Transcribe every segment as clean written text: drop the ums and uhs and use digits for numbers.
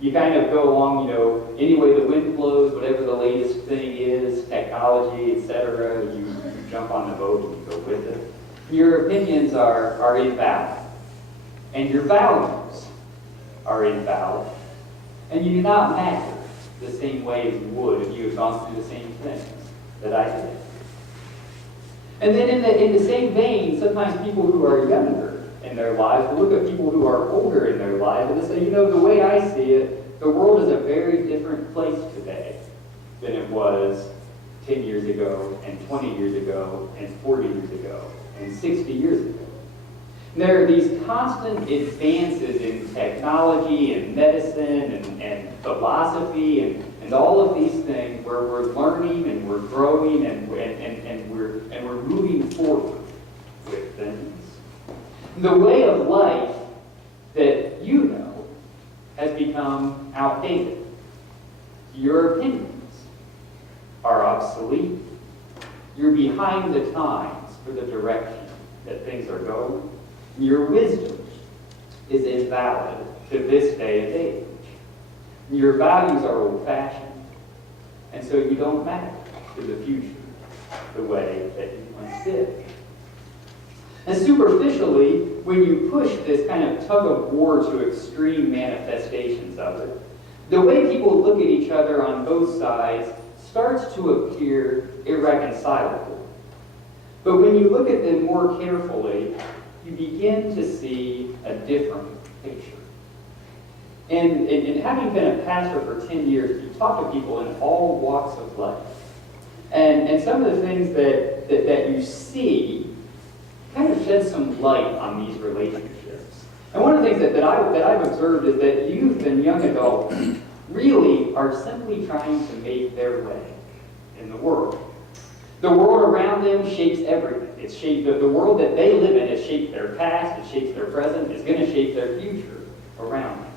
You kind of go along, any way the wind blows, whatever the latest thing is, technology, etc. You jump on the boat and you go with it. Your opinions are invalid, and your values are invalid, and you do not matter the same way as you would if you had gone through the same things that I did. And then in the same vein, sometimes people who are younger in their lives will look at people who are older in their lives and they say, the way I see it, the world is a very different place today than it was 10 years ago, and 20 years ago, and 40 years ago, and 60 years ago. And there are these constant advances in technology and medicine and philosophy and all of these things where we're learning and we're growing and we're moving forward with things. The way of life that has become outdated. Your opinions are obsolete. You're behind the times for the direction that things are going. Your wisdom is invalid to this day and age. Your values are old-fashioned, and so you don't matter to the future the way that you once did. And superficially, when you push this kind of tug-of-war to extreme manifestations of it, the way people look at each other on both sides starts to appear irreconcilable. But when you look at them more carefully, you begin to see a different picture. And having been a pastor for 10 years, you talk to people in all walks of life. And some of the things that you see kind of shed some light on these relationships. And one of the things that I've observed is that youth and young adults really are simply trying to make their way in the world. The world around them shapes everything. It's shaped the world that they live in has shaped their past, it shapes their present, it's going to shape their future around them.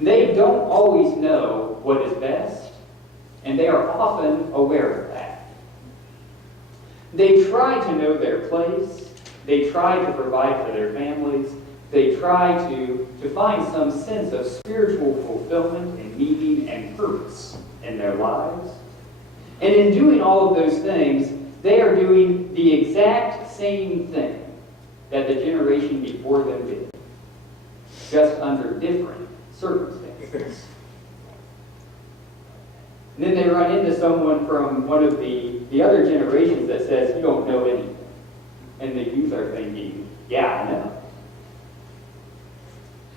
They don't always know what is best, and they are often aware of that. They try to know their place. They try to provide for their families. They try to find some sense of spiritual fulfillment and meaning and purpose in their lives. And in doing all of those things, they are doing the exact same thing that the generation before them did, just under different circumstances. And then they run into someone from one of the other generations that says, you don't know anything. And the youth are thinking, yeah, I know.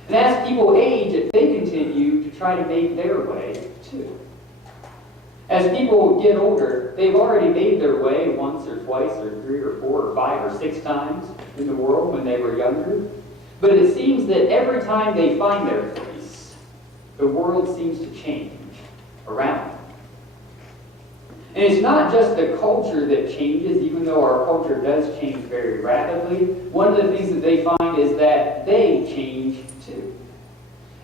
And as people age, they continue to try to make their way, too. As people get older, they've already made their way once or twice or 3 or 4 or 5 or 6 times in the world when they were younger. But it seems that every time they find their place, the world seems to change around them. And it's not just the culture that changes, even though our culture does change very rapidly. One of the things that they find is that they change too.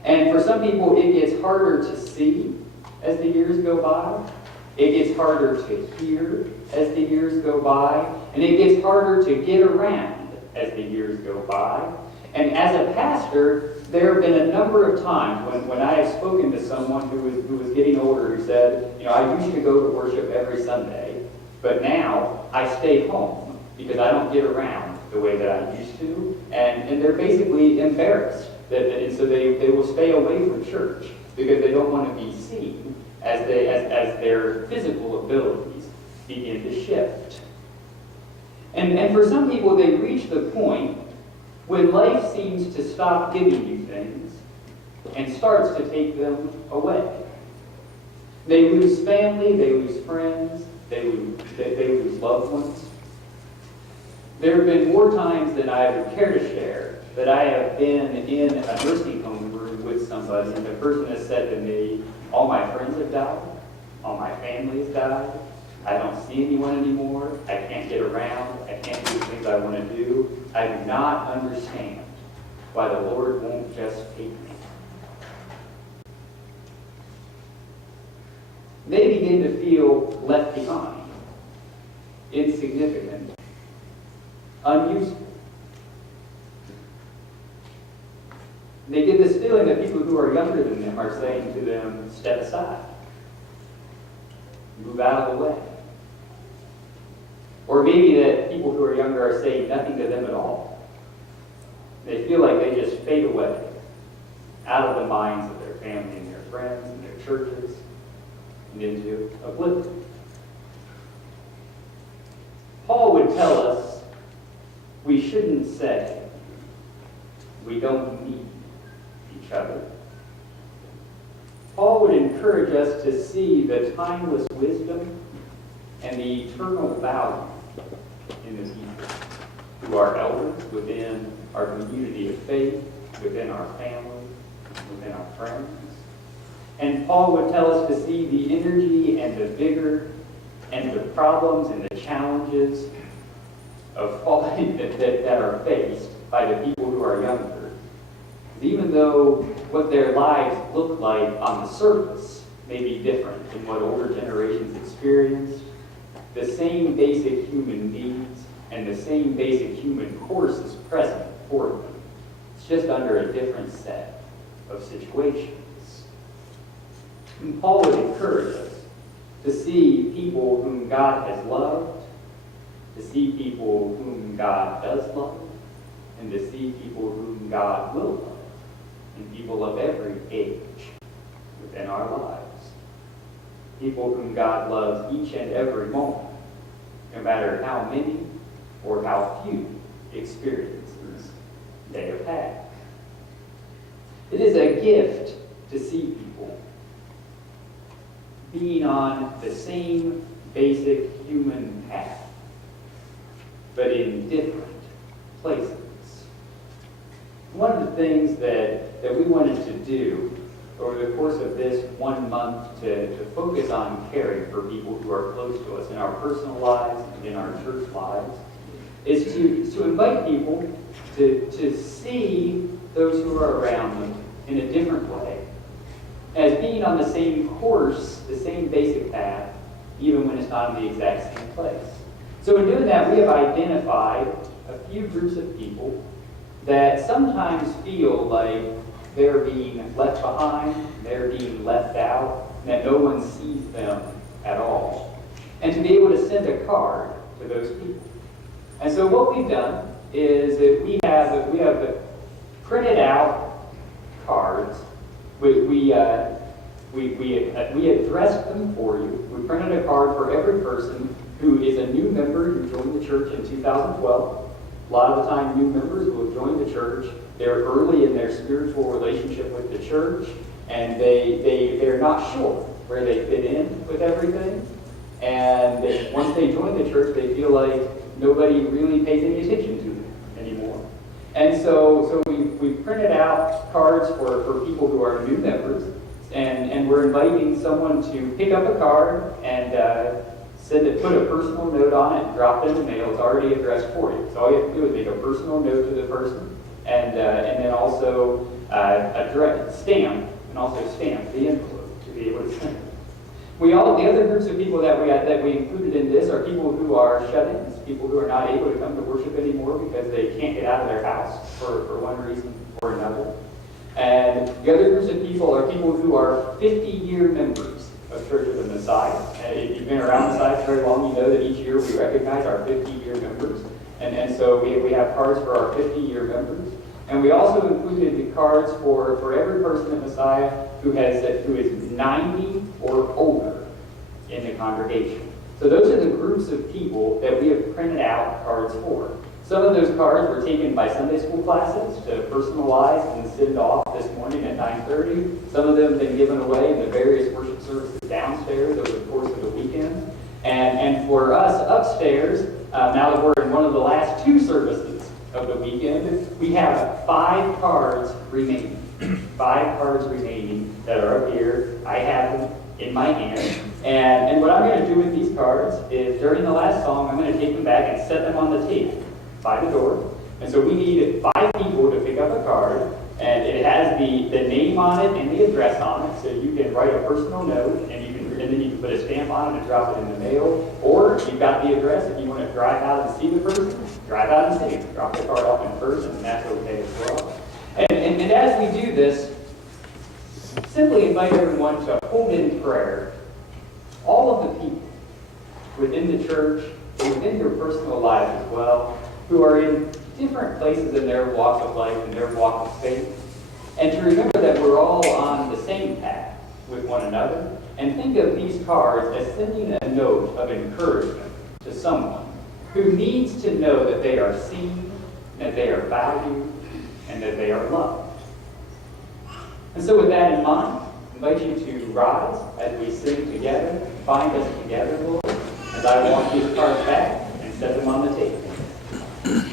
And for some people, it gets harder to see as the years go by. It gets harder to hear as the years go by. And it gets harder to get around as the years go by. And as a pastor, there have been a number of times when I have spoken to someone who was getting older who said, I used to go to worship every Sunday, but now I stay home because I don't get around the way that I used to. And they're basically embarrassed. And so they will stay away from church because they don't want to be seen as their physical abilities begin to shift. And for some people, they reach the point when life seems to stop giving you things and starts to take them away. They lose family, they lose friends, they lose loved ones. There have been more times than I would care to share that I have been in a nursing home room with somebody and the person has said to me, all my friends have died, all my family has died, I don't see anyone anymore, I can't get around, I can't do the things I want to do. I do not understand why the Lord won't just take me. They begin to feel left behind, insignificant, unuseful. They get this feeling that people who are younger older than them are saying to them, step aside. Move out of the way. Or maybe that people who are younger are saying nothing to them at all. They feel like they just fade away out of the minds of their family and their friends and their churches and into oblivion. Paul would tell us we shouldn't say we don't need each other. Paul would encourage us to see the timeless wisdom and the eternal value in the people who are elders within our community of faith, within our family, within our friends. And Paul would tell us to see the energy and the vigor and the problems and the challenges of that are faced by the people who are younger. Even though what their lives look like on the surface may be different than what older generations experienced, the same basic human needs and the same basic human course is present for them. It's just under a different set of situations. And Paul would encourage us to see people whom God has loved, to see people whom God does love, and to see people whom God will love, and people of every age within our lives. People whom God loves each and every moment, no matter how many or how few experiences they have had. It is a gift to see people being on the same basic human path, but in different places. One of the things that we wanted to do over the course of this 1 month to focus on caring for people who are close to us in our personal lives and in our church lives is to invite people to see those who are around them in a different way, as being on the same course, the same basic path, even when it's not in the exact same place. So in doing that, we have identified a few groups of people that sometimes feel like they're being left behind, they're being left out, and that no one sees them at all. And to be able to send a card to those people. And so what we've done is that we have printed out cards. We addressed them for you. We printed a card for every person who is a new member who joined the church in 2012. A lot of the time, new members will join the church. They're early in their spiritual relationship with the church, and they're not sure where they fit in with everything. And once they join the church, they feel like nobody really pays any attention to them anymore. And so we printed out cards for people who are new members, and we're inviting someone to pick up a card and put a personal note on it, and drop it in the mail. It's already addressed for you. So all you have to do is make a personal note to the person, and then also stamp the envelope to be able to send it. The other groups of people that we included in this are people who are shut-ins, people who are not able to come to worship anymore because they can't get out of their house for one reason or another. And the other groups of people are people who are 50-year members of Church of the Messiah. And if you've been around Messiah very long, you know that each year we recognize our 50-year members. And so we have cards for our 50-year members. And we also included the cards for every person at Messiah who is 90 or older in the congregation. So those are the groups of people that we have printed out cards for. Some of those cards were taken by Sunday school classes to personalize and send off this morning at 9:30. Some of them have been given away in the various worship services downstairs over the course of the weekend. And for us upstairs, now that we're in one of the last two services of the weekend, we have 5 cards remaining. 5 cards remaining that are up here. I have them in my hand. And what I'm going to do with these cards is during the last song, I'm going to take them back and set them on the table by the door. And so we need 5 people to pick up a card, and it has the name on it and the address on it, so you can write a personal note, and then you can put a stamp on it and drop it in the mail. Or if you've got the address, if you want to drive out and see the person, drive out and see it. Drop the card off in person, and that's okay as well. And as we do this, simply invite everyone to hold in prayer all of the people within the church and within your personal lives as well, who are in different places in their walk of life and their walk of faith, and to remember that we're all on the same path with one another, and think of these cards as sending a note of encouragement to someone who needs to know that they are seen, that they are valued, and that they are loved. And so with that in mind, I invite you to rise as we sing together, bind us together, Lord, as I walk these cards back and set them on the table.